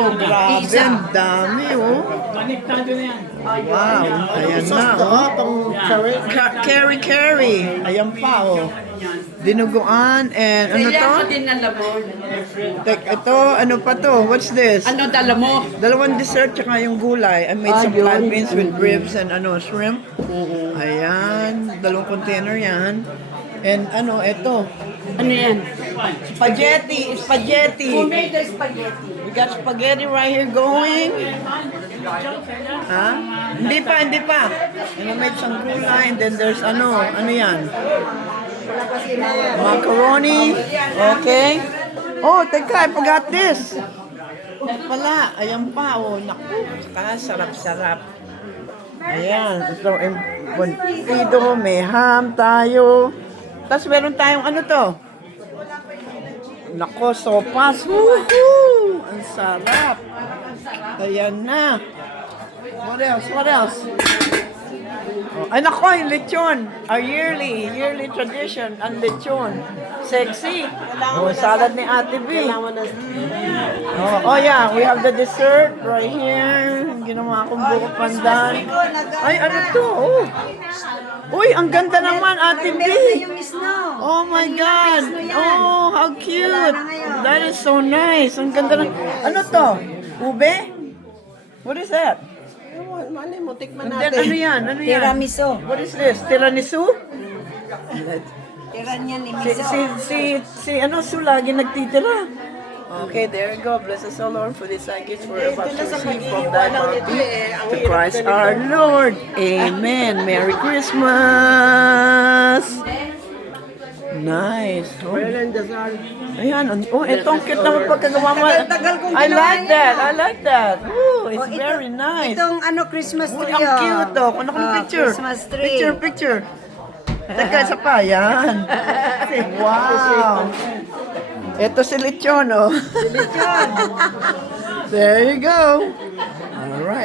Wow, grabe, ang dami, oh. Baliktado na yan. Wow, ayan na, oh. Curry. Ayan pa, oh. Dinuguan, and ano to? Kaya din alam mo. Ito, ano pa to? What's this? Ano dala mo? Dalawang dessert, tsaka yung gulay. I made some yun. plantains with ribs and shrimp. Ayan, dalawang container yan. And ito. Ano yan? Spaghetti. Who made the spaghetti? We got spaghetti right here going. Ha? Hindi pa. And I made some gulay, and then there's ano yan? Macaroni. Okay. Oh, teka, I forgot this. Pala, ayan pa, oh. Naku, sarap-sarap. Ayan. Ito, embutido, may ham tayo. Tapos meron tayong ano to? Nako, sopas. Woohoo! Ang sarap. Ayan na. What else? Oh, ay nako, yung lechon. Our yearly tradition, ang lechon. Sexy. Oh, salad ni Ate B. Oh yeah, we have the dessert right here. Ginawa akong buko pandan. Ay, ano to? Oh. Uy, ang ganda naman, Ate B. Oh my God. Oh, how cute. That is so nice. Ang ganda ng... Ano to? Ube? What is that? Mali mo, tikman And then, ano yan? Tiramisu. What is this? Tiramisu? Tira niya ni Si Su lagi nagtitira. Okay, there you go. Bless us, O Lord, for this I gift we're about to receive from thy bounty. To Christ our Lord. Amen. Merry Christmas. Nice. Oh. Ayan. Oh, itong cute naman pagkagawa mo. I like that. Oh, it's very nice. Itong Christmas Uy, tree. ang cute to. Kung picture. Christmas tree. Picture. Teka, isa pa. Yan. Wow. Ito si Lechon, oh. Si Lechon. There you go. All right.